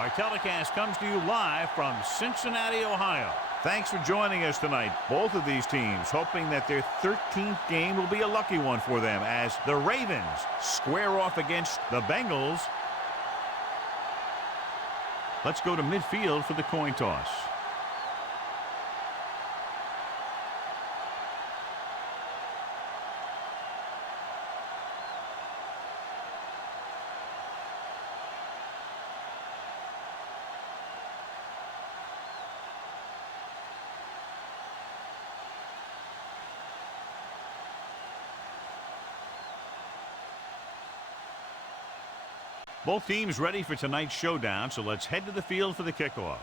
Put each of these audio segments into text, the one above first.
Our telecast comes to you live from Cincinnati, Ohio. Thanks for joining us tonight. Both of these teams hoping that their 13th game will be a lucky one for them as the Ravens square off against the Bengals. Let's go to midfield for the coin toss. Both teams ready for tonight's showdown, so let's head to the field for the kickoff.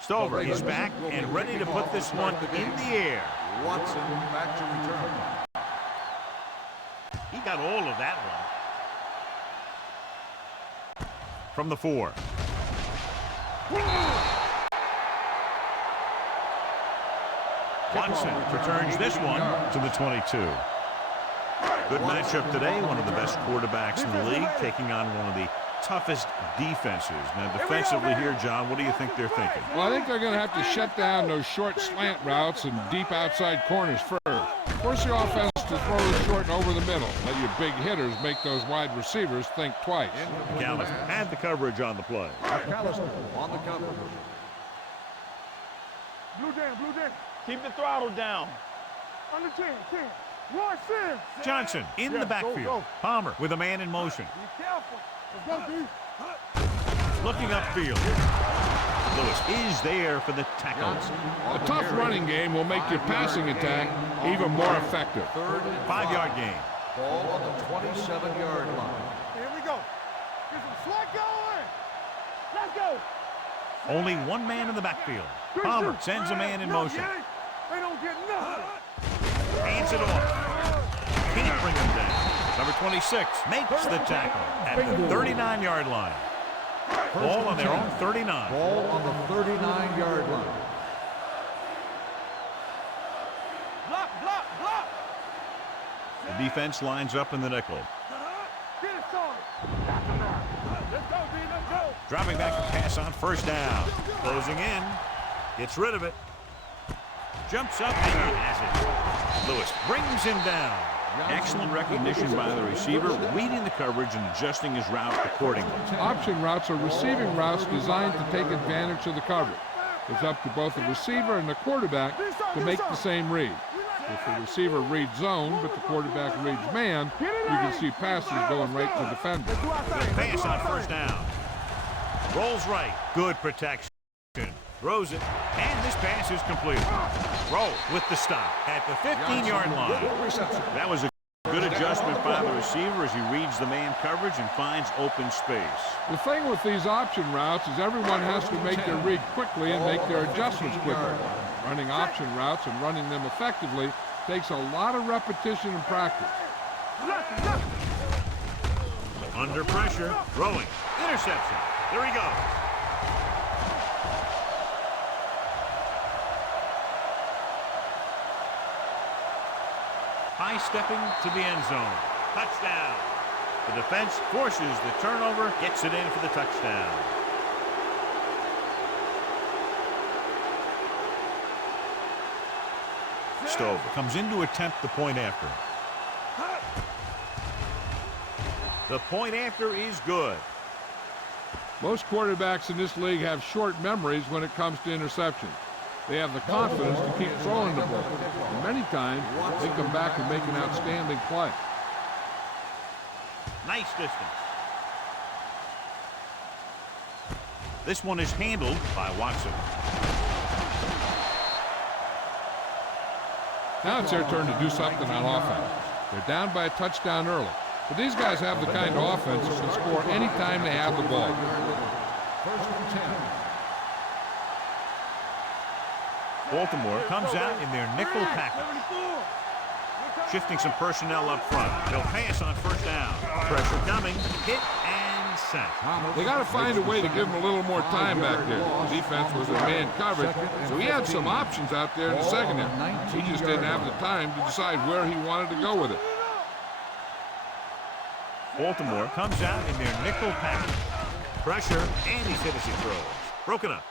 Stover is back and ready to put this one in the air. Watson back to return. He got all of that one. From the 4. Watson returns this one to the 22. Good matchup today. One of the best quarterbacks in the league taking on one of the toughest defenses. Now, defensively here, John, what do you think they're thinking? Well, I think they're going to have to shut down those short slant routes and deep outside corners first. Force your offense to throw it short and over the middle. Let your big hitters make those wide receivers think twice. McAllister had the coverage on the play. McAllister on the cover. Blue down. Keep the throttle down. Under 10. Watch this. Johnson in the backfield. Palmer with a man in motion. Be careful. Let's go, D. Looking upfield. Lewis is there for the tackle. A tough running game will make your passing attack even more effective. 5-yard gain. Ball on the 27-yard line. Here we go. Get some slack going. Let's go. Only one man in the backfield. Palmer sends a man in motion. They don't get nothing. Hands it off. Can't bring him down. Number 26 makes the tackle at the 39-yard line. Ball on their own 39. Ball on the 39-yard line. Block. The defense lines up in the nickel. Get it started. Let's go, D. Let's go. Dropping back to pass on first down. Closing in. Gets rid of it. Jumps up and he has it. Lewis brings him down. Excellent recognition by the receiver, reading the coverage and adjusting his route accordingly. Option routes are receiving routes designed to take advantage of the coverage. It's up to both the receiver and the quarterback to make the same read. If the receiver reads zone, but the quarterback reads man, you can see passes going right to defenders. Pass on first down. Rolls right. Good protection. Throws it. And this pass is completed. Roll with the stop at the 15-yard line. That was a good adjustment by the receiver as he reads the man coverage and finds open space. The thing with these option routes is everyone has to make their read quickly and make their adjustments quickly. Running option routes and running them effectively takes a lot of repetition and practice. Under pressure, throwing, interception. There he goes. High stepping to the end zone. Touchdown. The defense forces the turnover, gets it in for the touchdown. Stover comes in to attempt the point after. The point after is good. Most quarterbacks in this league have short memories when it comes to interceptions. They have the confidence to keep throwing the ball. And many times, they come back and make an outstanding play. Nice distance. This one is handled by Watson. Now it's their turn to do something on offense. They're down by a touchdown early. But these guys have the kind of offense that can score any time they have the ball. First and 10. Baltimore comes out in their nickel package. Shifting some personnel up front. They'll pass on first down. Pressure coming. Hit and sack. They got to find a way to give him a little more time back there. The defense was in man coverage, so he had some options out there in the second half. He just didn't have the time to decide where he wanted to go with it. Baltimore comes out in their nickel package. Pressure, and he's hit as he throws. Broken up.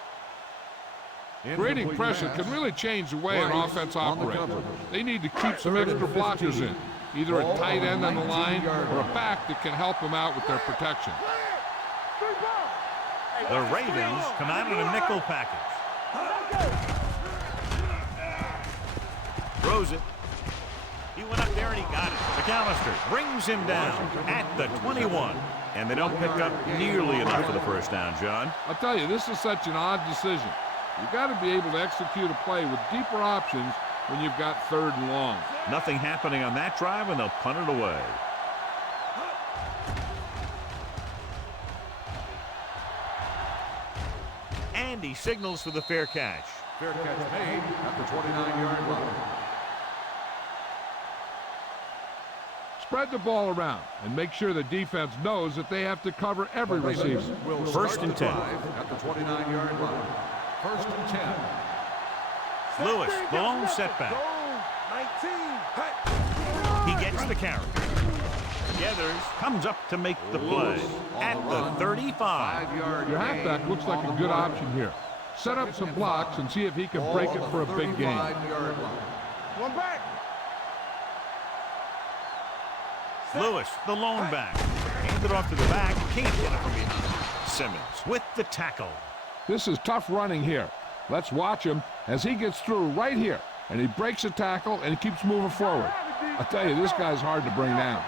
Creating pressure can really change the way an offense operates. They need to keep some extra blockers in, either a tight end on the line or a back that can help them out with their protection. The Ravens come out in a nickel package. Throws it. He went up there and he got it. McAllister brings him down at the 21. And they don't pick up nearly enough for the first down, John. I'll tell you, this is such an odd decision. You've got to be able to execute a play with deeper options when you've got 3rd and long. Nothing happening on that drive, and they'll punt it away. And he signals for the fair catch. Fair catch made at the 29-yard line. Spread the ball around and make sure the defense knows that they have to cover every receiver. First and 10. At the 29-yard line. First and 10. Lewis, the lone setback. He gets the carry. Gathers, comes up to make the play at the 35. Your halfback looks like a good option here. Set up some blocks and see if he can break it for a big gain. One back. Lewis, the lone back. Handed off to the back. Can't get it from behind. Simmons with the tackle. This is tough running here. Let's watch him as he gets through right here. And he breaks a tackle and he keeps moving forward. I tell you, this guy's hard to bring down.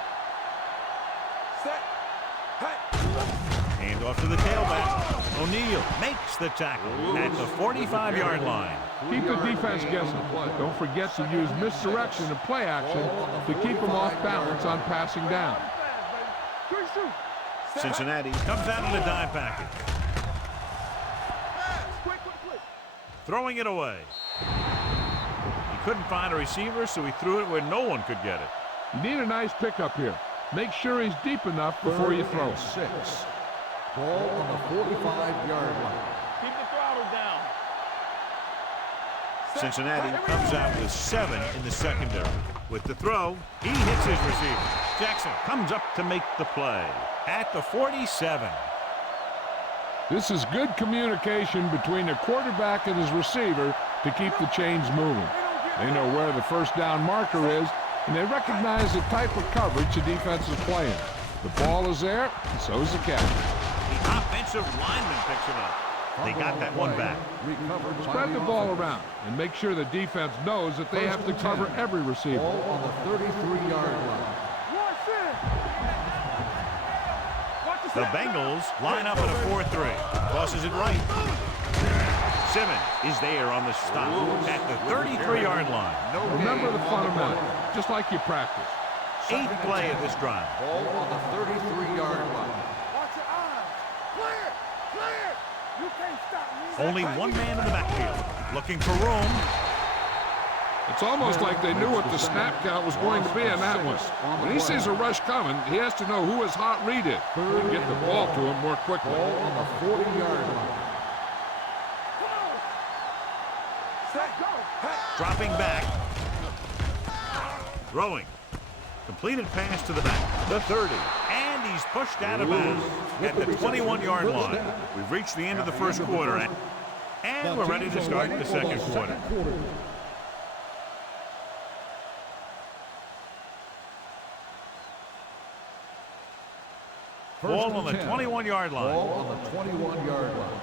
Hand off to the tailback. O'Neal makes the tackle at the 45-yard line. Keep the defense guessing. Don't forget to use misdirection and play action to keep them off balance on passing down. Cincinnati comes out in a dime package. Throwing it away. He couldn't find a receiver, so he threw it where no one could get it. You need a nice pickup here. Make sure he's deep enough before you throw. 6. Ball on the 45-yard line. Keep the throttle down. Cincinnati comes out with 7 in the secondary. With the throw, he hits his receiver. Jackson comes up to make the play at the 47. This is good communication between the quarterback and his receiver to keep the chains moving. They know where the first down marker is, and they recognize the type of coverage the defense is playing. The ball is there, and so is the catch. The offensive lineman picks it up. They got that one back. Spread the ball around and make sure the defense knows that they have to cover every receiver. Ball on the 33-yard line. The Bengals line up in a 4-3. Tosses it right. Simmons is there on the stop at the 33-yard line. Remember the fundamentals, just like you practice. 8th play of this drive. Ball on the 33-yard line. Watch your eyes. Clear! Clear! You can't stop me. Only one man in the backfield. Looking for room. It's almost like they knew what the snap count was going to be on that one. When he sees a rush coming, he has to know who his hot read is and get the ball to him more quickly. Ball on the 40-yard line. Dropping back. Throwing. Completed pass to the back. The 30. And he's pushed out of bounds at the 21-yard line. We've reached the end of the first quarter. And we're ready to start the second quarter. Ball on the 21-yard line. Ball on the 21-yard line.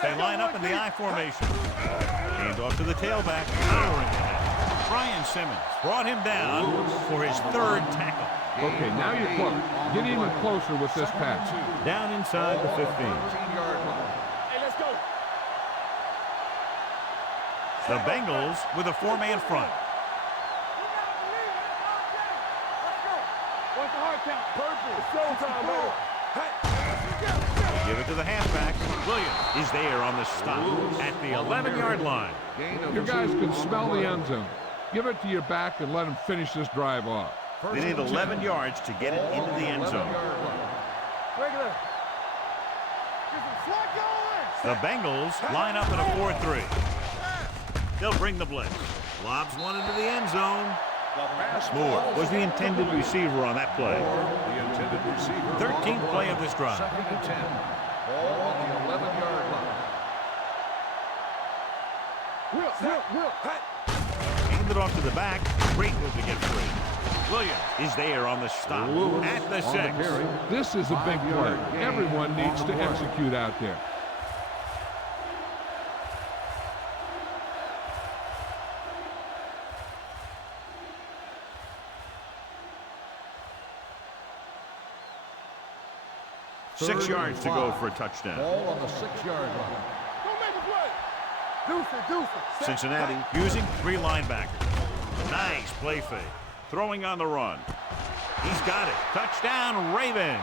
They line up in the I formation. Hand off to the tailback. Powering ahead. Brian Simmons brought him down for his 3rd tackle. Okay, now you're close. Get even closer with this pass. Down inside the 15. Hey, let's go. The Bengals with a 4-man front. What's the hard count? Purple. It's showtime, man. Give it to the halfback. Williams is there on the stop at the 11-yard line. Your guys can smell the end zone. Give it to your back and let him finish this drive off. They need 11 yards to get it into the end zone. Regular. The Bengals line up in a 4-3. They'll bring the blitz. Lobs one into the end zone. Moore was the intended receiver on that play. The intended receiver. 13th play of this drive. 2nd and 10. Ball on the 11-yard line. Will. Hand it off to the back. Great move to get free. Williams is there on the stop at the 6. This is a big play. Everyone needs to execute out there. Six yards to go for a touchdown. Ball on the 6-yard line. Don't make a play. Deuce it. Cincinnati using 3 linebackers. Nice play fake. Throwing on the run. He's got it. Touchdown, Ravens.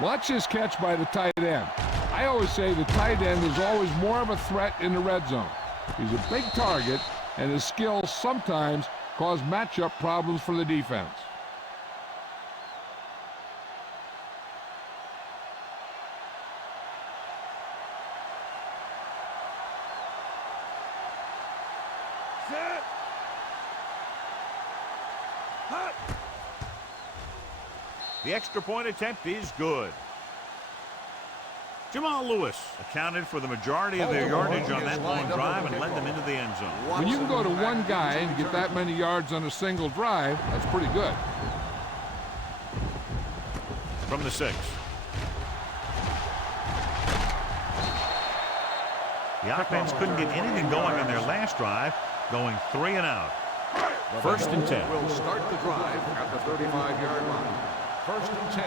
Watch this catch by the tight end. I always say the tight end is always more of a threat in the red zone. He's a big target, and his skills sometimes cause matchup problems for the defense. The extra point attempt is good. Jamal Lewis accounted for the majority of their yardage on that long drive and led them into the end zone. When you can go to one guy and get that many yards on a single drive, that's pretty good. From the 6. The offense couldn't get anything going on their last drive, going 3 and out. 1st and 10. Will start the drive at the 35-yard line. 1st and 10.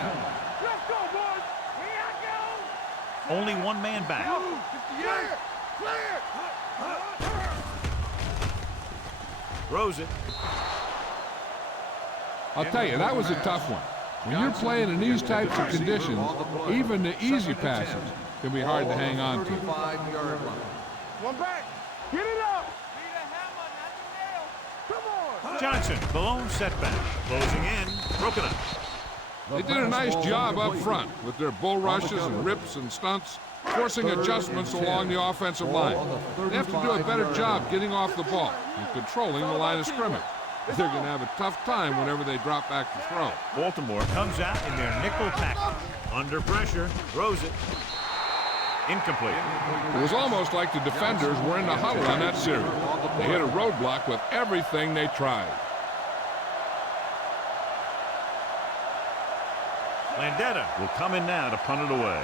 Let's go, boys. Here I go. Only one man back. Clear. Throws it. I'll tell you, that was a tough one. When you're playing in these types of conditions, even the easy passes can be hard to hang on to. 35-yard line. One back. Get it up. Need a hammer, not the nail. Come on. Johnson, the lone setback. Closing in. Broken up. They did a nice job up front with their bull rushes and rips and stunts, forcing adjustments along the offensive line. They have to do a better job getting off the ball and controlling the line of scrimmage. They're going to have a tough time whenever they drop back to throw. Baltimore comes out in their nickel package. Under pressure. Throws it. Incomplete. It was almost like the defenders were in the huddle on that series. They hit a roadblock with everything they tried. Landetta will come in now to punt it away.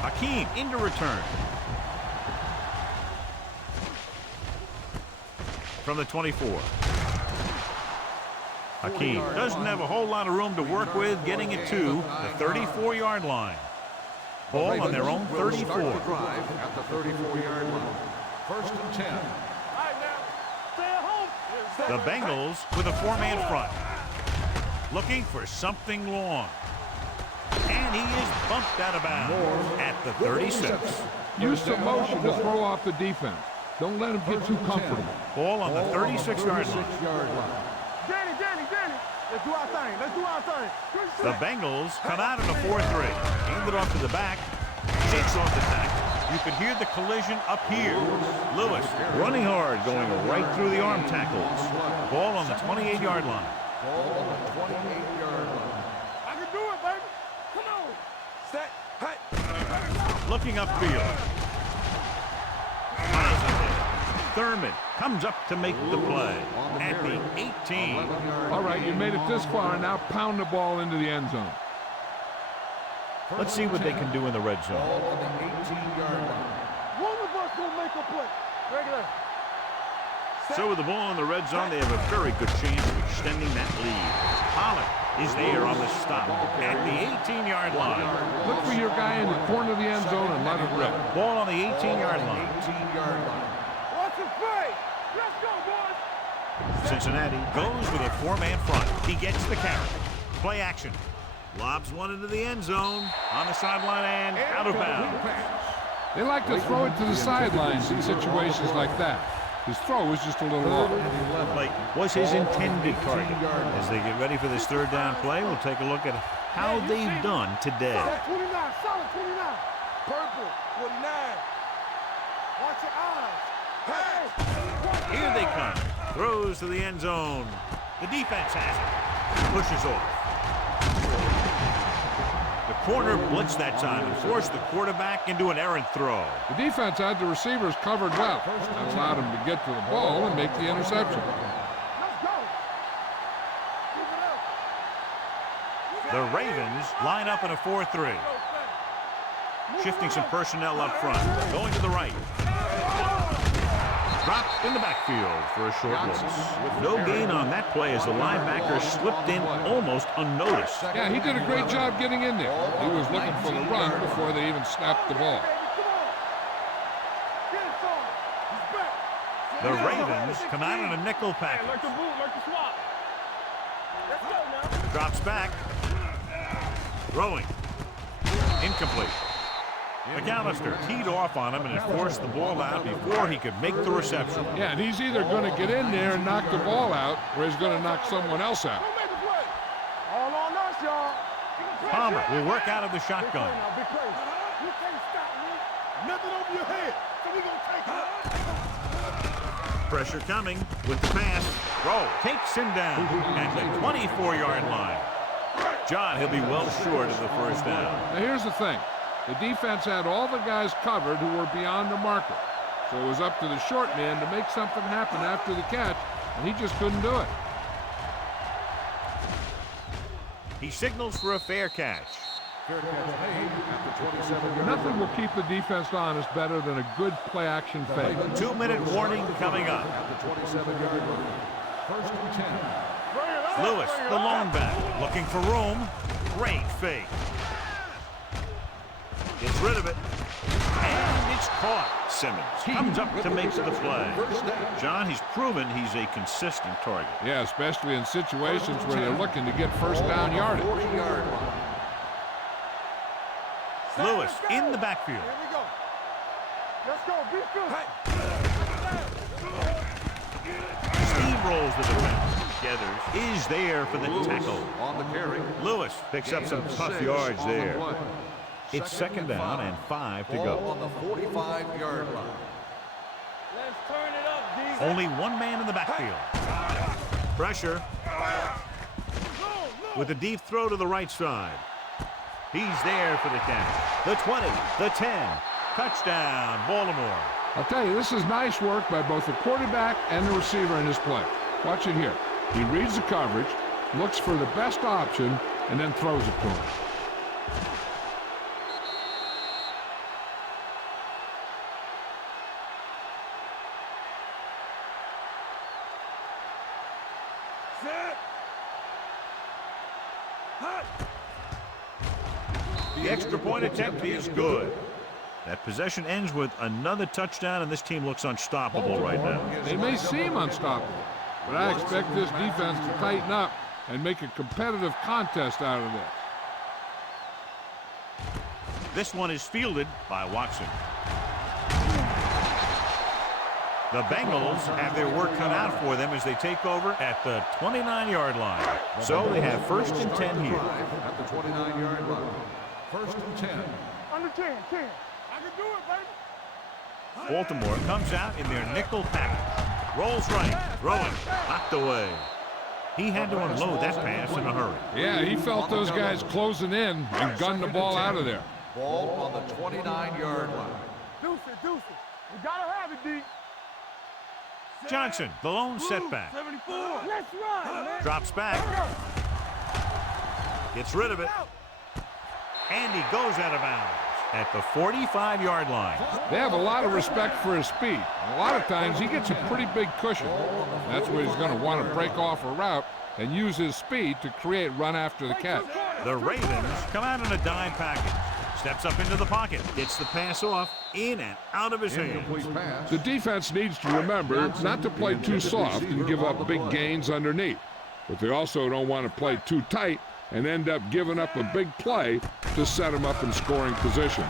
Hakeem into return. From the 24. Hakeem doesn't have a whole lot of room to work with, getting it to the 34-yard line. Ball on their own 34. Start the drive at the 34-yard line. 1st and 10. All right, now. Stay at home. The Bengals with a 4-man front. Looking for something long. And he is bumped out of bounds at the 36. Use some motion to throw off the defense. Don't let them get too comfortable. Ball on the 36-yard line. Danny. Let's do our thing. The Bengals come out in a 4-3. Hand it off to the back. Shakes off the tackle. You could hear the collision up here. Lewis running hard, going right through the arm tackles. Ball on the 28-yard line. Ball on the 28-yard line. I can do it, baby. Come on. Set. Hey. Looking upfield. Thurman comes up to make the play at the 18. All right, you made it this far, and now pound the ball into the end zone. Let's see what they can do in the red zone. Ball on the 18-yard line. One of us will make a play. Regular. So with the ball in the red zone, they have a very good chance of extending that lead. Pollard is there on the stop at the 18-yard line. Look for your guy in the corner of the end zone and let it rip. Ball on the 18-yard line. 18-yard line. Watch the play. Let's go, boys. Cincinnati goes with a 4-man front. He gets the carry. Play action. Lobs one into the end zone. On the sideline and out of bounds. They like to throw it to the sidelines in situations like that. His throw was just a little off. Play was his intended target. As they get ready for this third down play, we'll take a look at how they've done today. Solid 29, solid 29. Purple, 49. Watch your eyes. Hey. Here they come. Throws to the end zone. The defense has it. Pushes off. The corner blitzed that time and forced the quarterback into an errant throw. The defense had the receivers covered well. That allowed him to get to the ball and make the interception. Let's go. Keep it up. The Ravens line up in a 4-3. Shifting some personnel up front. Going to the right. Dropped in the backfield for a short loss. No gain on that play as the linebacker slipped in almost unnoticed. Yeah, he did a great job getting in there. He was looking for the run before they even snapped the ball. The Ravens come out in a nickel package. Like the boot, like the swap. Let's go now. Drops back. Throwing. Incomplete. McAllister teed off on him and had forced the ball out before he could make the reception. Yeah, and he's either going to get in there and knock the ball out, or he's going to knock someone else out. Don't make a play. All on us, y'all. Palmer will work out of the shotgun. Big play. You can't stop me. Nothing over your head. So we gonna take it. Pressure coming with the pass. Roll takes him down at the 24-yard line. John, he'll be well short of the first down. Now here's the thing. The defense had all the guys covered who were beyond the marker. So it was up to the short man to make something happen after the catch, and he just couldn't do it. He signals for a fair catch. Fair catch made at the 27-yard Nothing line. will keep the defense honest better than a good play-action fake. 2-minute warning coming up. At the 27-yard line. First and 10. Lewis, the lone back, looking for room. Great fake. Gets rid of it. And it's caught. Simmons comes up to make the play. John, he's proven he's a consistent target. Yeah, especially in situations where they're looking to get first down yardage. 40-yard line. Lewis in the backfield. Here we go. Let's go. Be good. Steamrolls the defense. Gathers is there for the tackle. On the carry. Lewis picks up some tough yards there. It's second down and 5 to Ball go. on the 45-yard line. Let's turn it up, D. Only one man in the backfield. Pressure with a deep throw to the right side. He's there for the catch. The 20, the 10. Touchdown, Baltimore. I'll tell you, this is nice work by both the quarterback and the receiver in this play. Watch it here. He reads the coverage, looks for the best option, and then throws it to him. The extra point attempt is good. That possession ends with another touchdown, and this team looks unstoppable right now. They may seem unstoppable, but I expect this defense to tighten up and make a competitive contest out of this. This one is fielded by Watson. The Bengals have their work cut out for them as they take over at the 29-yard line. So they have first and 10 here. At the 29-yard line. First and 10. Under 10. I can do it, baby. Baltimore comes out in their nickel package. Rolls right, throwing, knocked away. He had to unload that pass in a hurry. Yeah, he felt those guys closing in and gunned the ball out of there. Ball on the 29-yard line. Deuce it. We gotta have it, D. Johnson, the lone setback. 74. Let's run, man. Drops back. Gets rid of it. And he goes out of bounds at the 45-yard line. They have a lot of respect for his speed. A lot of times he gets a pretty big cushion. That's where he's going to want to break off a route and use his speed to create run after the catch. The Ravens come out in a dime package. Steps up into the pocket. Gets the pass off, in and out of his hands. Incomplete pass. The defense needs to remember not to play too soft and give up big gains underneath. But they also don't want to play too tight and end up giving up a big play to set them up in scoring position.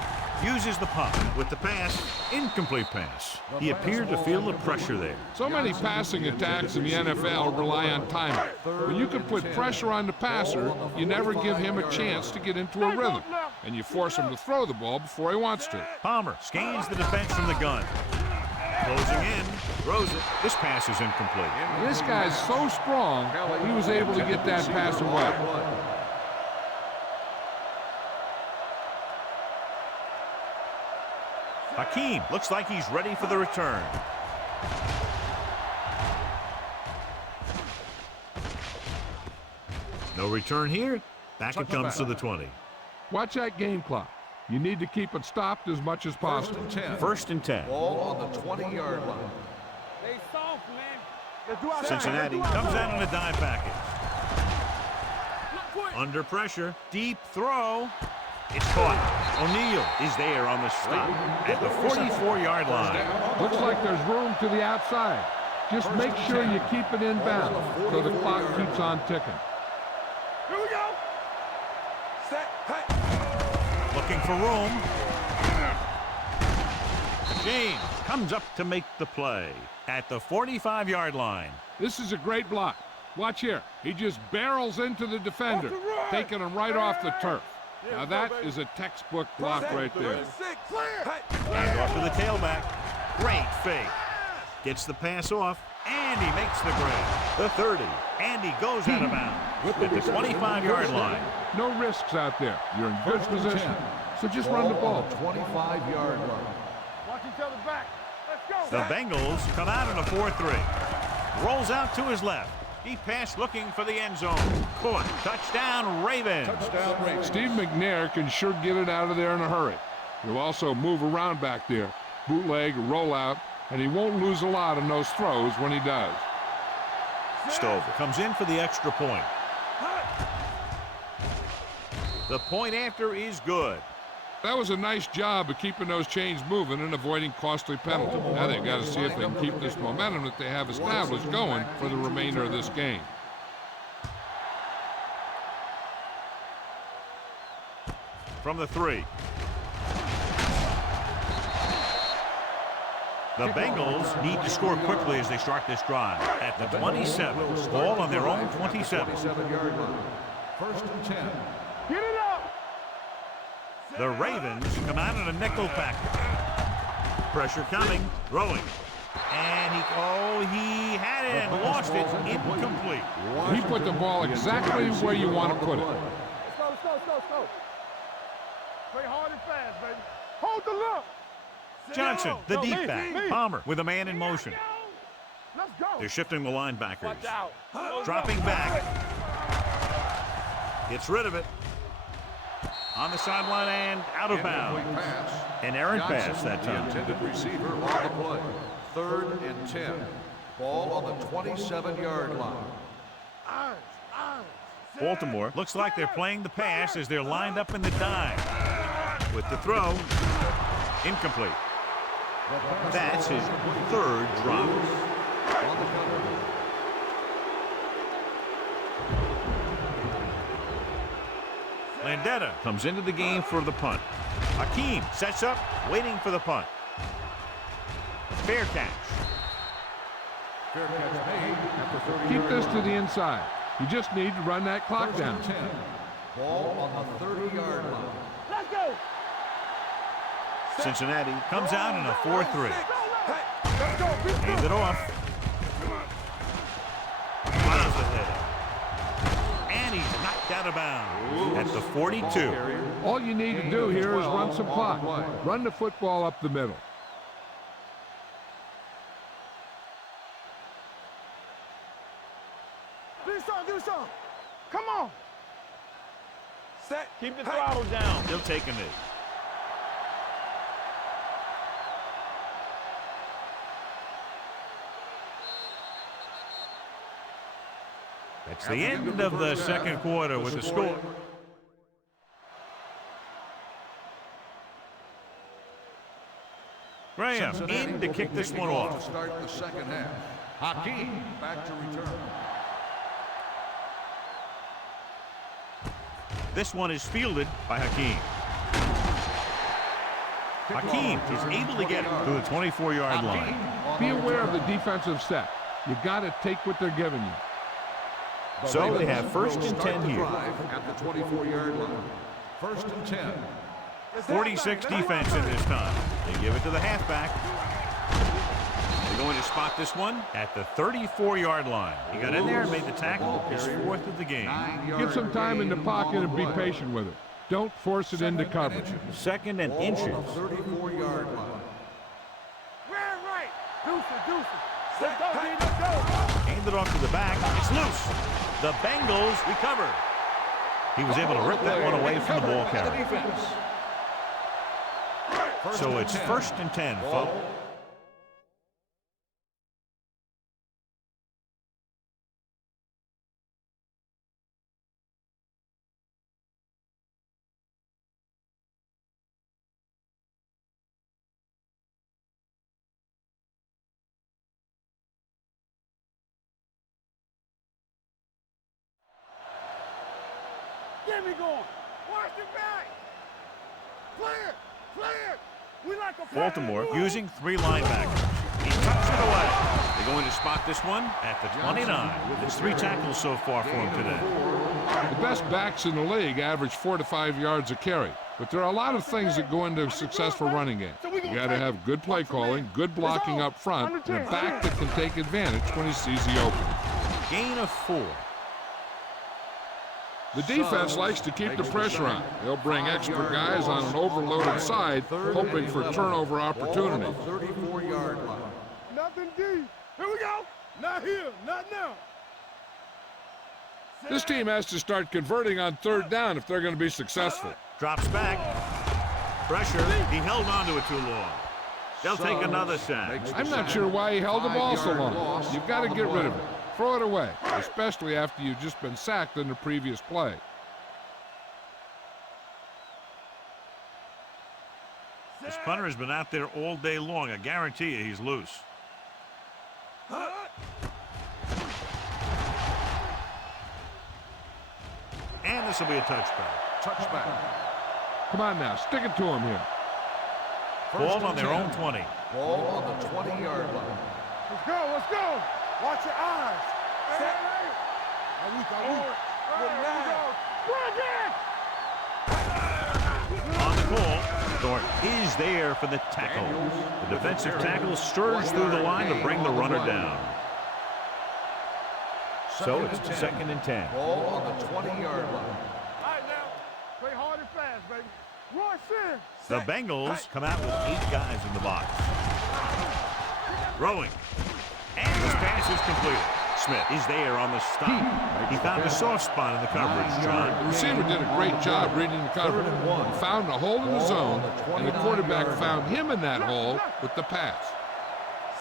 uses the pump with the pass. Incomplete pass. He appeared to feel the pressure there. So many passing attacks in the NFL rely on timing. When you can put pressure on the passer, you never give him a chance to get into a rhythm, and you force him to throw the ball before he wants to. Palmer scans the defense from the gun. Closing in, throws it. This pass is incomplete. This guy's so strong, he was able to get that pass away. Hakeem looks like he's ready for the return. No return here. Back it comes to the 20. Watch that game clock. You need to keep it stopped as much as possible. First and 10. Ball on the 20-yard line. They soft, man. Let's do our Cincinnati thing. comes out in a dime package. Under pressure, deep throw. It's caught. O'Neal is there on the stop at the 44-yard line. Looks like there's room to the outside. Just make sure you keep it in bounds so the clock keeps on ticking. Here we go. Set. Hey. Looking for room. James comes up to make the play at the 45-yard line. This is a great block. Watch here. He just barrels into the defender, taking him right off the turf. Now that is a textbook block right there. And off to the tailback. Great fake. Gets the pass off, and he makes the grab. The 30, and he goes out of bounds at the 25-yard line. No risks out there. You're in good position, so just run the ball. 25-yard line. Watch each other back. Let's go. The Bengals come out in a 4-3. Rolls out to his left. Deep pass looking for the end zone. Caught. Touchdown, Ravens. Touchdown, Ravens. Steve McNair can sure get it out of there in a hurry. He'll also move around back there, bootleg, roll out, and he won't lose a lot on those throws when he does. Stover comes in for the extra point. The point after is good. That was a nice job of keeping those chains moving and avoiding costly penalties. Now they've got to see if they can keep this momentum that they have established going for the remainder of this game. From the 3. The Bengals need to score quickly as they start this drive. At the 27, ball on their own 27. 27-yard line. First and 10. Get it up. The Ravens come out in a nickel package. Pressure coming, throwing. And he had it and lost it. Incomplete. He put the ball exactly where you want to put it. Let's go. Play hard and fast, baby. Hold the look. Johnson, the No, deep me. back. Palmer with a man in motion. Let's go. They're shifting the linebackers. Watch out. Dropping back. Gets rid of it. On the sideline and out of bounds. Pass. An errant pass that The time. intended receiver on the play. Third and 10. Ball on the 27-yard line. Baltimore looks like they're playing the pass as they're lined up in the dime. With the throw, incomplete. That's his third drop. On the cover. Landetta comes into the game for the punt. Hakeem sets up, waiting for the punt. Fair catch. Fair catch made at the 30-yard Keep this to line. the inside. You just need to run that clock First down. and 10. Ball on the 30-yard line. Let's go. Cincinnati comes out in a 4-3. Let's go. Hands it off. Fires ahead. And he's knocked out of bounds at the 42. All you need to do here is run some clock. Run the football up the middle. Do something. Come on. Set. Keep the throttle down. He'll take a knee. That's the end of the second quarter with the score. Graham in to kick this one To off. start the second half. Hakeem back to return. This one is fielded by Hakeem. Hakeem is able to get it to the 24-yard line. Be aware of the defensive set. You got to take what they're giving you. So they have first and 10 here. At the 24-yard line. First and 10. 46 defense in this time. They give it to the halfback. They're going to spot this one at the 34-yard line. He got in there and made the tackle, his fourth of the game. Get some time in the pocket and be patient with it. Don't force it into coverage. Second and inches. 34-yard line. Right. Deuce. Let's go. Hand it off to the back. It's loose. The Bengals recover. He was able to rip that one away from the ball carrier. So it's first and 10, folks. Get me going. Watch it back. Clear. We like a Baltimore using three linebackers. He tucks it away. They're going to spot this one at the 29. There's 3 tackles so far for him today. The best backs in the league average 4 to 5 yards a carry. But there are a lot of things that go into a successful running game. You got to have good play calling, good blocking up front, and a back that can take advantage when he sees the opening. Gain of 4. The defense likes to keep the pressure on. They'll bring extra guys on an overloaded side, hoping for turnover opportunities. 34-yard line. Nothing deep. Here we go. Not here. Not now. This team has to start converting on third down if they're going to be successful. Drops back. Pressure. He held on to it too long. They'll take another sack. I'm not sure why he held the ball so long. You've got to get rid of it. Throw it away, especially after you've just been sacked in the previous play. This punter has been out there all day long. I guarantee you he's loose. And this will be a touchback. Come on now, stick it to him here. Ball on their own 20. Ball on the 20-yard line. Let's go. Watch your eyes. Hey. On the call, Thornton is there for the tackle. The defensive tackle surged through the line to bring the runner down. So it's second and 10. Ball on the 20-yard line. All right, now. Play hard and fast, baby. Rush in. The Bengals come out with 8 guys in the box. Throwing. And this pass is completed. Smith is there on the stop. He found a soft spot in the coverage, John. The receiver did a great job reading the coverage. He found a hole in the zone, and the quarterback found him in that hole with the pass.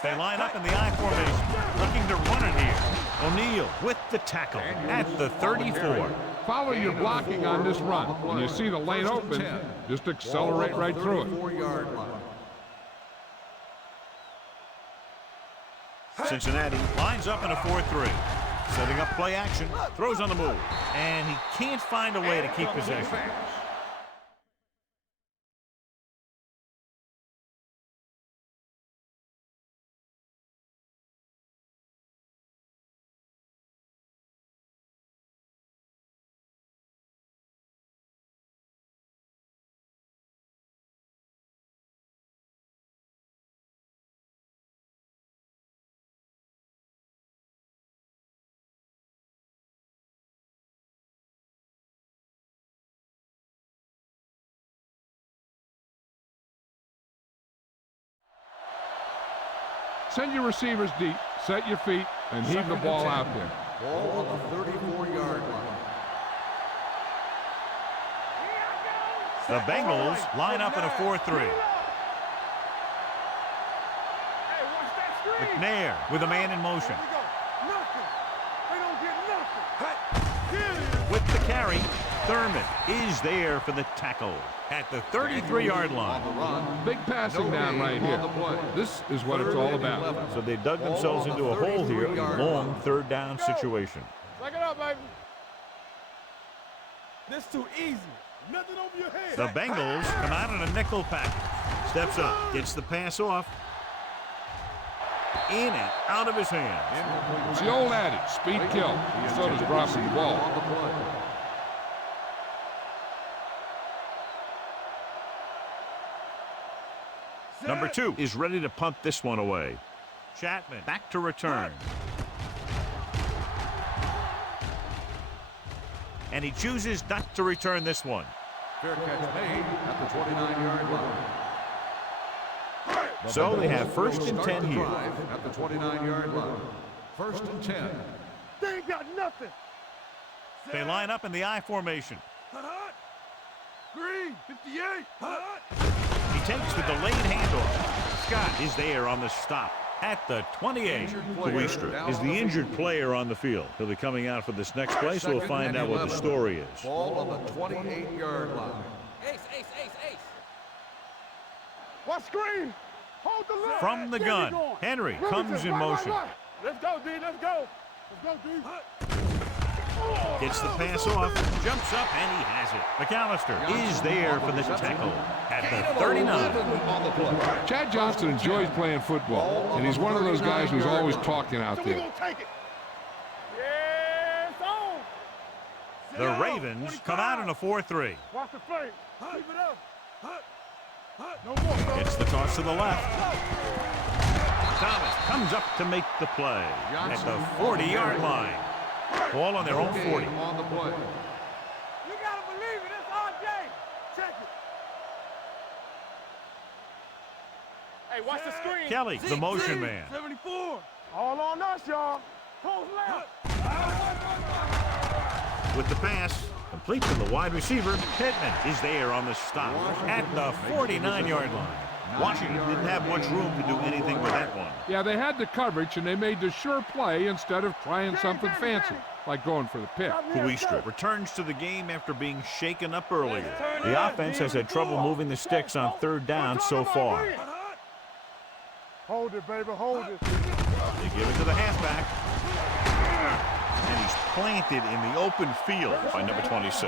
They line up in the I formation, looking to run it here. O'Neal with the tackle at the 34. Follow your blocking on this run. When you see the lane open, just accelerate right through it. 34-yard line. Cincinnati lines up in a 4-3. Setting up play action, throws on the move, and he can't find a way to keep possession. Send your receivers deep, set your feet, and heave the ball out there. Ball on the 34-yard line. The Bengals line up in a 4-3. McNair with a man in motion. With the carry, Thurman is there for the tackle at the 33-yard line. Big passing down right here. This is what it's all about. So they dug themselves into a hole here, a long third down situation. Back it up, baby. This too easy. Nothing over your head. The Bengals come out in a nickel package. Steps up, gets the pass off. In and out of his hands. It's the old adage, speed kill. So does dropping the ball. Number 2 is ready to punt this one away. Chapman back to return. And he chooses not to return this one. Fair catch made at the 29-yard line. So they have first and 10 here. At the 29-yard line. First and 10. They ain't got nothing. They line up in the I formation. Green, 58. He takes the delayed handoff. Scott is there on the stop at the 28. Kawhistra is the injured player on the field. He'll be coming out for this next play, so we'll find out what the story is. Ball on the 28-yard line. Ace. Watch screen. Hold the line. From the gun, Henry comes in motion. Let's go, D. Let's go. Let's go, D. Gets the pass off, jumps up, and he has it. McAllister is there for the tackle at the 39. Chad Johnston enjoys playing football, and he's one of those guys who's always talking out So we there. gonna take it. Yes, on. The Ravens come out in a 4-3. Watch the flame. Keep it up. No more. Gets the toss to the left. Thomas comes up to make the play at the 40-yard line. Ball on their own 40. On the play. You gotta believe it. It's our day. Check it. Hey, watch the screen. Kelly, the motion man. 74. All on us, y'all. Close left. With the pass, complete to the wide receiver. Pittman is there on the stop at the 49-yard line. Washington didn't have much room to do anything with that one. Yeah, they had the coverage, and they made the sure play instead of trying something fancy, like going for the pick. Kawhistra returns to the game after being shaken up earlier. The offense has had trouble moving the sticks on third down so far. Hold it, baby. Hold it. They give it to the halfback. And he's planted in the open field by number 26.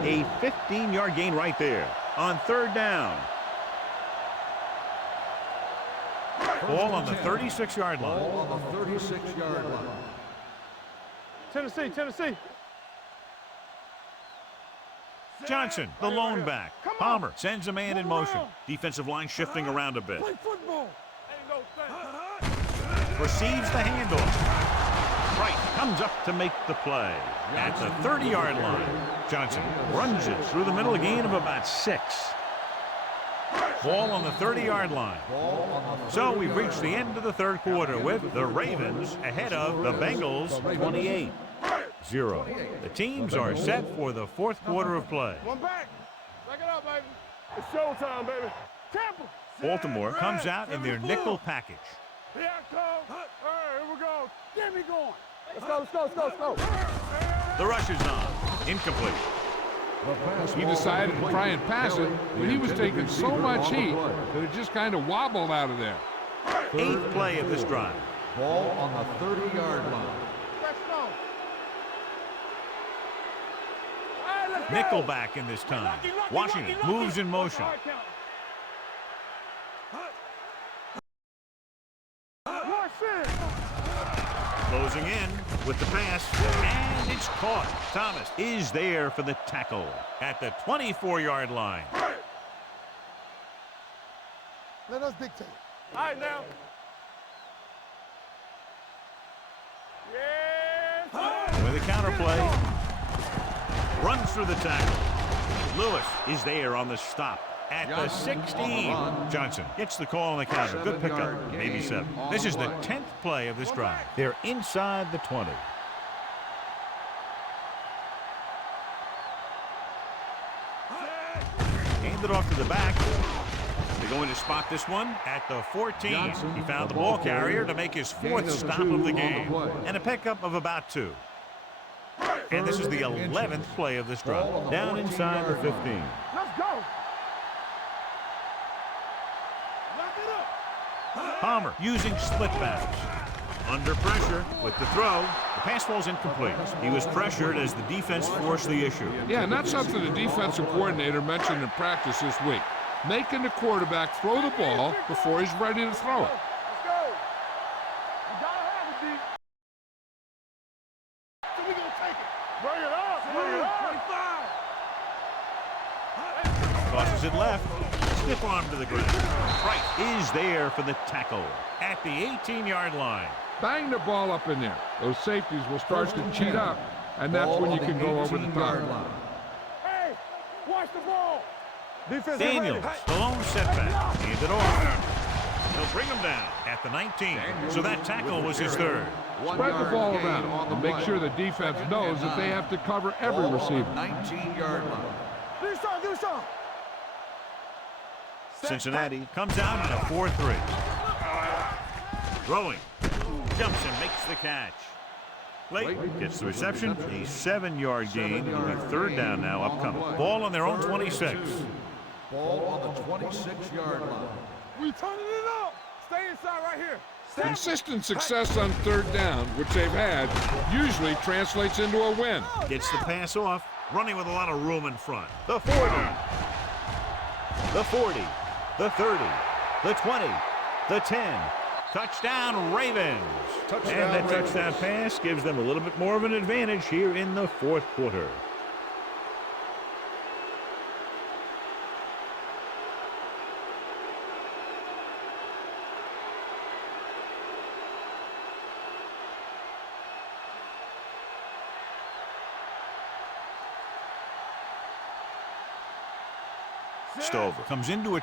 A 15-yard gain right there on third down. Ball on the 36-yard line. Ball on the 36-yard line. Tennessee. Johnson, the lone back. Palmer sends a man in motion. Defensive line shifting around a bit. Play football. Ain't no thing. Receives the handoff. Wright comes up to make the play at the 30-yard line. Johnson runs it through the middle, a gain of about 6. Ball on the 30-yard line. So we've reached the end of the third quarter with the Ravens ahead of the Bengals 28-0. The teams are set for the fourth quarter of play. One back. Back it up, baby. It's showtime, baby. Tampa. Baltimore comes out in their nickel package. Here I come. All right, here we go. Get me going. Let's go. The rush is on. Incomplete. He decided to try and pass it, but he was taking so much heat that it just kind of wobbled out of there. 8th play of this drive. Ball on the 30-yard line. Nickelback in this time. Washington moves in motion. Closing in with the pass, and it's caught. Thomas is there for the tackle at the 24-yard line. Let us dictate. All right, now. Yes. With a counterplay, runs through the tackle. Lewis is there on the stop at the 16. Johnson gets the call on the counter. Good pickup, maybe 7. This is the 10th play of this drive. They're inside the 20. Hand it off to the back. They're going to spot this one at the 14. He found the ball carrier to make his 4th stop of the game. And a pickup of about 2. And this is the 11th play of this drive. Down inside the 15. Let's go. Lock it up. Palmer using split backs. Under pressure with the throw. The pass falls incomplete. He was pressured as the defense forced the issue. Yeah, and that's something the defensive coordinator mentioned in practice this week. making the quarterback throw the ball before he's ready to throw it. Let's go. You gotta have it, D. So we gonna take it. Bring it up. Bring it up. 25. Tosses it left. Stiff arm to the ground. Price is there for the tackle at the 18-yard line. Bang the ball up in there. Those safeties will start to cheat up, and that's when you can go over the top. Hey, watch the ball. Defense Daniels, the lone setback. Hand it off. He'll bring him down at the 19. So that tackle was his third. Spread the ball around and make sure the defense knows that they have to cover every receiver. 19-yard line. Do something. Cincinnati comes out in a 4-3. Throwing. Jumps and makes the catch. Late gets the reception. A 7-yard gain. It'll be third down now upcoming. Ball on their own 26. Ball on the 26-yard line. We turning it up. Stay inside right here. Consistent success on third down, which they've had, usually translates into a win. Gets the pass off. Running with a lot of room in front. The 40. The 40. The 30. The 20. The 10. Touchdown, Ravens. And that touchdown pass gives them a little bit more of an advantage here in the fourth quarter. Stover comes into it.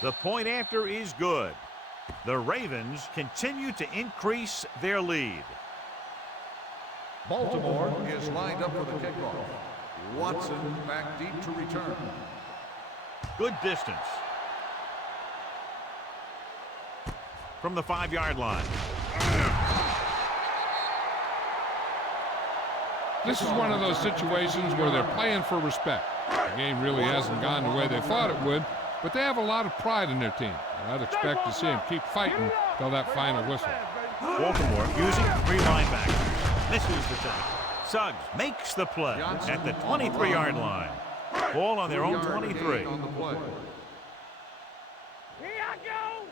The point after is good. The Ravens continue to increase their lead. Baltimore is lined up for the kickoff. Watson back deep to return. Good distance. From the 5-yard line. This is one of those situations where they're playing for respect. The game really hasn't gone the way they thought it would, but they have a lot of pride in their team. And I'd expect to see them keep fighting till that final whistle. Baltimore using 3 linebackers. Misses the tackle. Suggs makes the play at the 23-yard line. Ball on their own 23. On the play. Here I go.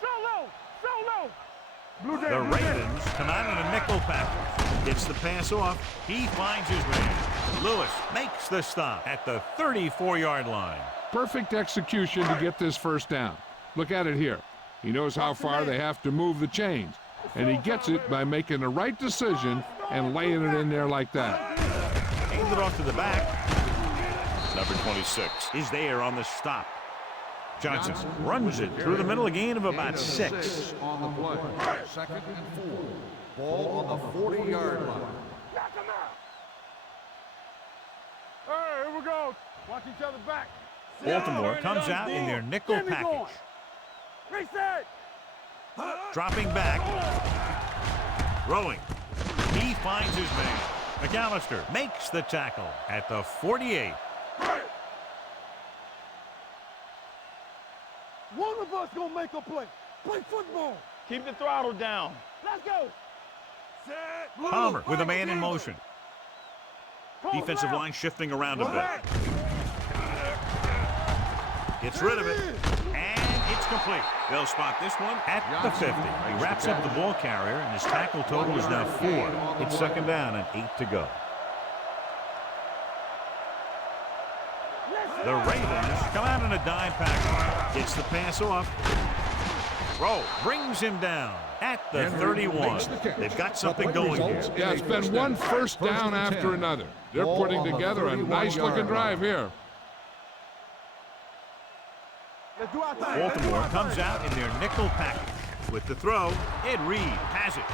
Solo. The Ravens come out in a nickel package. Gets the pass off. He finds his man. Lewis makes the stop at the 34-yard line. Perfect execution to get this first down. Look at it here. He knows how far they have to move the chains, and he gets it by making the right decision and laying it in there like that. Hands it off to the back. Number 26 is there on the stop. Johnson runs it through the middle, a gain of about 6. On the play. 2nd and 4. Ball on the 40-yard line. Hey, here we go. Watch each other back. Baltimore comes out in their nickel package. Reset. Dropping back. Throwing. He finds his man. McAllister makes the tackle at the 48. One of us gonna make a play. Play football. Keep the throttle down. Let's go. Set. Palmer with a man in motion. Defensive line shifting around a bit. Gets rid of it. And it's complete. They'll spot this one at the 50. He wraps up the ball carrier, and his tackle total is now 4. It's 2nd down and 8 to go. The Ravens come out in a dime package. Gets the pass off. Rowe brings him down at the 31. They've got something going here. Yeah, it's been one first down after another. They're putting together a nice-looking drive here. Let's do our thing. Baltimore comes out in their nickel package. With the throw, Ed Reed has it.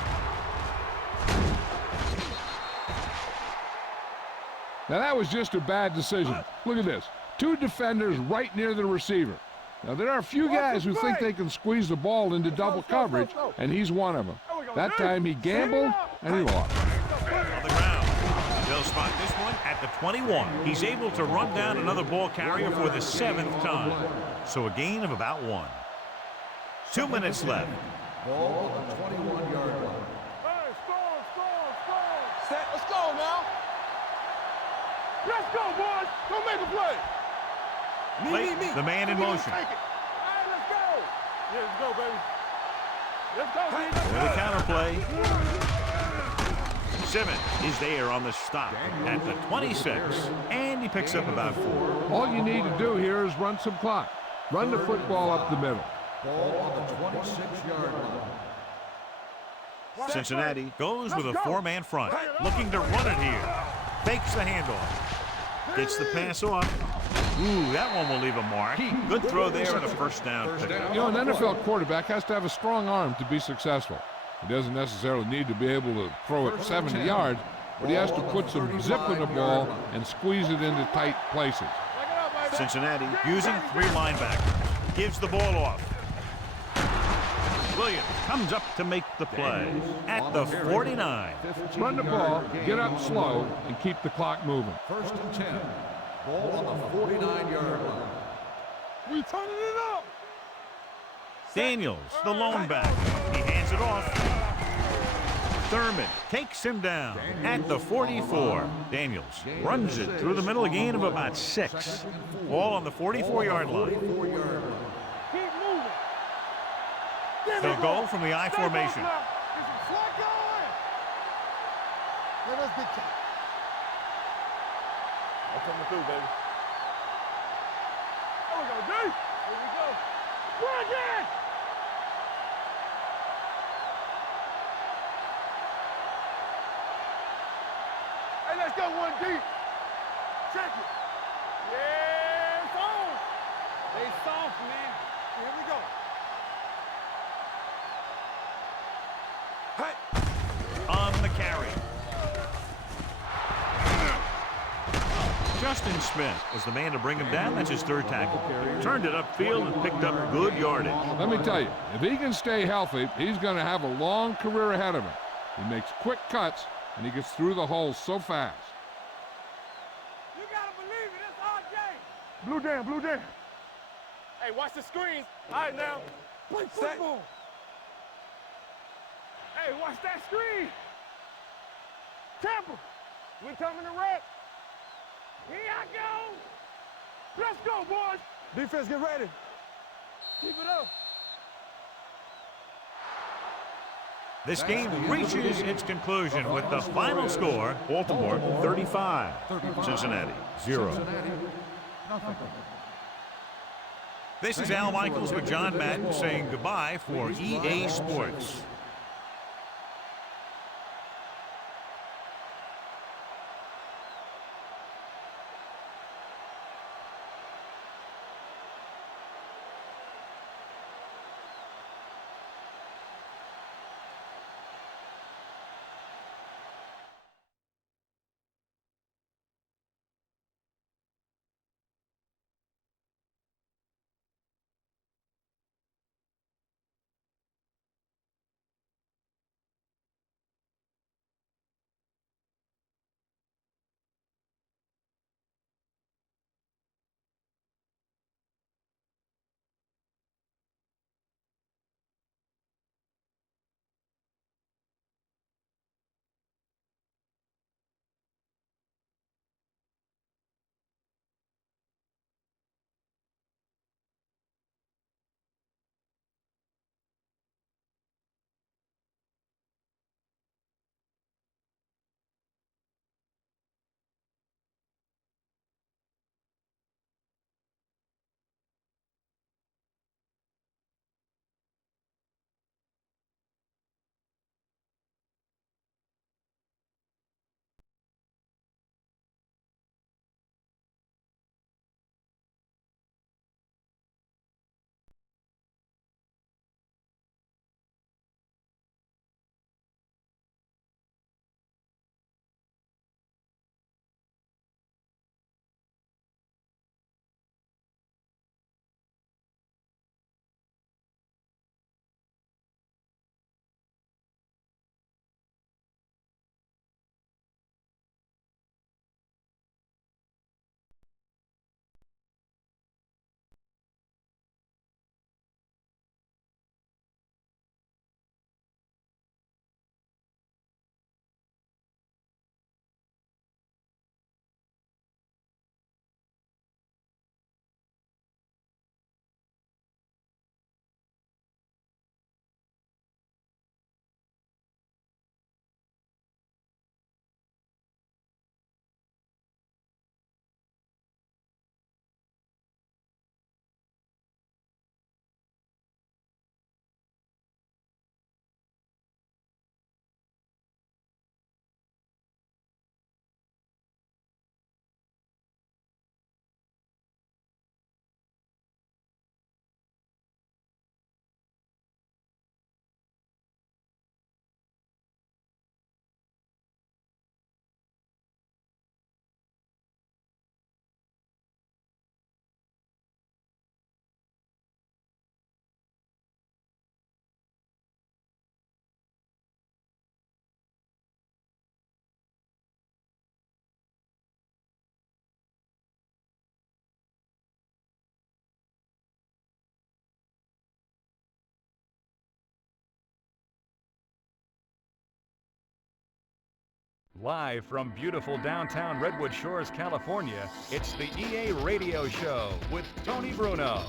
Now, that was just a bad decision. Look at this. 2 defenders right near the receiver. Now, there are a few guys who think they can squeeze the ball into double coverage, and he's one of them. That time he gambled, and he lost. On the ground. They'll spot this one At the 21, he's able to run down another ball carrier for the 7th time. So a gain of about 1. 2 minutes left. Ball on the 21-yard line. Hey, score. Set, let's go now. Let's go, boys. Go make a play. Me. The man in We gonna motion. take it. All right, let's go. Yeah, let's go, baby. Let's go, baby. For the counterplay. Simmons is there on the stop at the 26, and he picks up about 4. All you need to do here is run some clock. Run the football up the middle. Ball on the 26-yard line. Cincinnati goes with a 4-man front, looking to run it here. Fakes the handoff. Gets the pass off. Ooh, that one will leave a mark. Good throw there and a first down pick. You know, an NFL quarterback has to have a strong arm to be successful. He doesn't necessarily need to be able to throw it 70 yards, but he has to put some zip in the ball and squeeze it into tight places. Cincinnati using 3 linebackers. Gives the ball off. Williams comes up to make the play at the 49. Run the ball, get up slow, and keep the clock moving. 1st and 10. Ball on the 49-yard line. We turning it up. Daniels, the lone back. He hands it off. Thurman takes him down at the 44. Daniels runs it through the middle, a gain of about 6. All on the 44-yard line. Keep moving. They'll go from the I formation. Let us get you. I'm coming through, baby. There we go, D. Here we go. Bring it! Hey, let's go one deep. Check it. Yeah, it's on. They soft, man. Here we go. Hey. On the carry. Justin Smith was the man to bring him down. That's his 3rd tackle. Turned it upfield and picked up good yardage. Let me tell you, if he can stay healthy, he's going to have a long career ahead of him. He makes quick cuts, and he gets through the holes so fast. You gotta believe it. It's RJ. Blue down. Hey, watch the screens. All right, now. Play football. Hey, watch that screen. Tampa. We coming to wreck. Here I go. Let's go, boys. Defense, get ready. Keep it up. This game reaches its conclusion with the final score, Baltimore 35, Cincinnati 0. This is Al Michaels with John Madden saying goodbye for EA Sports. Live from beautiful downtown Redwood Shores, California, it's the EA Radio Show with Tony Bruno.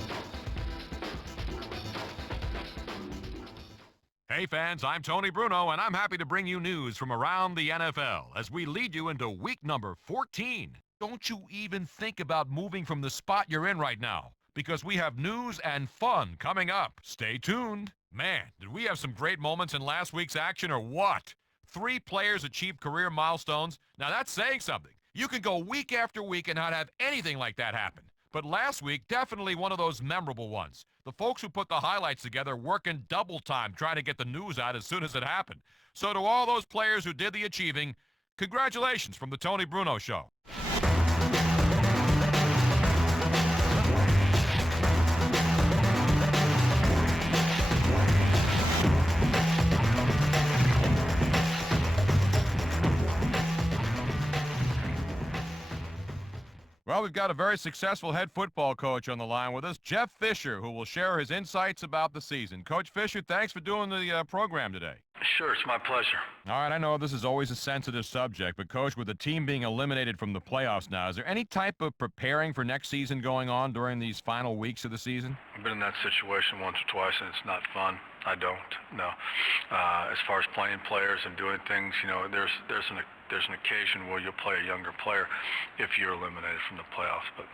Hey fans, I'm Tony Bruno, and I'm happy to bring you news from around the NFL as we lead you into week number 14. Don't you even think about moving from the spot you're in right now, because we have news and fun coming up. Stay tuned. Man, did we have some great moments in last week's action or what? 3 players achieved career milestones. Now that's saying something. You can go week after week and not have anything like that happen. But last week, definitely one of those memorable ones. The folks who put the highlights together working double time trying to get the news out as soon as it happened. So to all those players who did the achieving, congratulations from the Tony Bruno Show. Well, we've got a very successful head football coach on the line with us, Jeff Fisher, who will share his insights about the season. Coach Fisher, thanks for doing the program today. Sure, it's my pleasure. All right, I know this is always a sensitive subject, but Coach, with the team being eliminated from the playoffs now, is there any type of preparing for next season going on during these final weeks of the season? I've been in that situation once or twice, and it's not fun. I don't, no. As far as playing players and doing things, you know, there's an occasion where you'll play a younger player if you're eliminated from the playoffs, but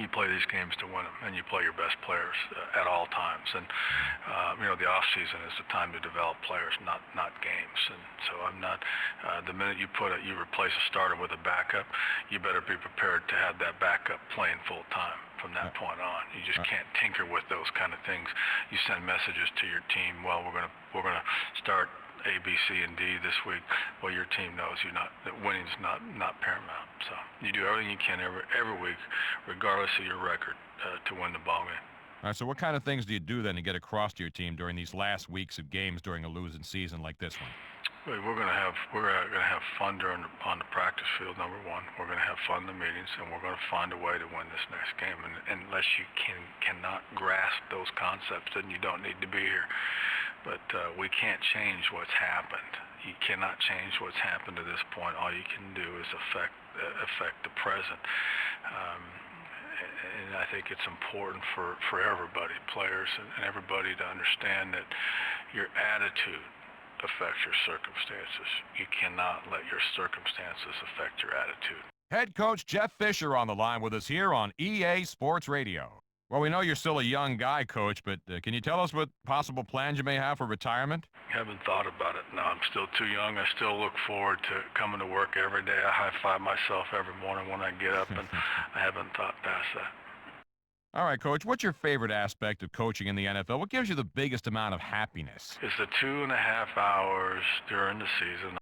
you play these games to win them, and you play your best players at all times. And you know, the off season is the time to develop players, not games. And so I'm not. The minute you replace a starter with a backup, you better be prepared to have that backup playing full time from that point on. You just can't tinker with those kind of things. You send messages to your team. Well, we're gonna start A, B, C, and D this week. Well, your team knows that winning's not paramount. So you do everything you can every week, regardless of your record, to win the ball game. All right, so what kind of things do you do then to get across to your team during these last weeks of games during a losing season like this one? We're gonna have fun on the practice field. Number one, we're gonna have fun in the meetings, and we're gonna find a way to win this next game. And unless you cannot grasp those concepts, then you don't need to be here. But we can't change what's happened. You cannot change what's happened to this point. All you can do is affect the present. And I think it's important for everybody, players and everybody, to understand that your attitude affects your circumstances. You cannot let your circumstances affect your attitude. Head coach Jeff Fisher on the line with us here on EA Sports Radio. Well, we know you're still a young guy, Coach, but can you tell us what possible plans you may have for retirement? Haven't thought about it. No, I'm still too young. I still look forward to coming to work every day. I high-five myself every morning when I get up, and I haven't thought past that. All right, Coach, what's your favorite aspect of coaching in the NFL? What gives you the biggest amount of happiness? It's the 2.5 hours during the season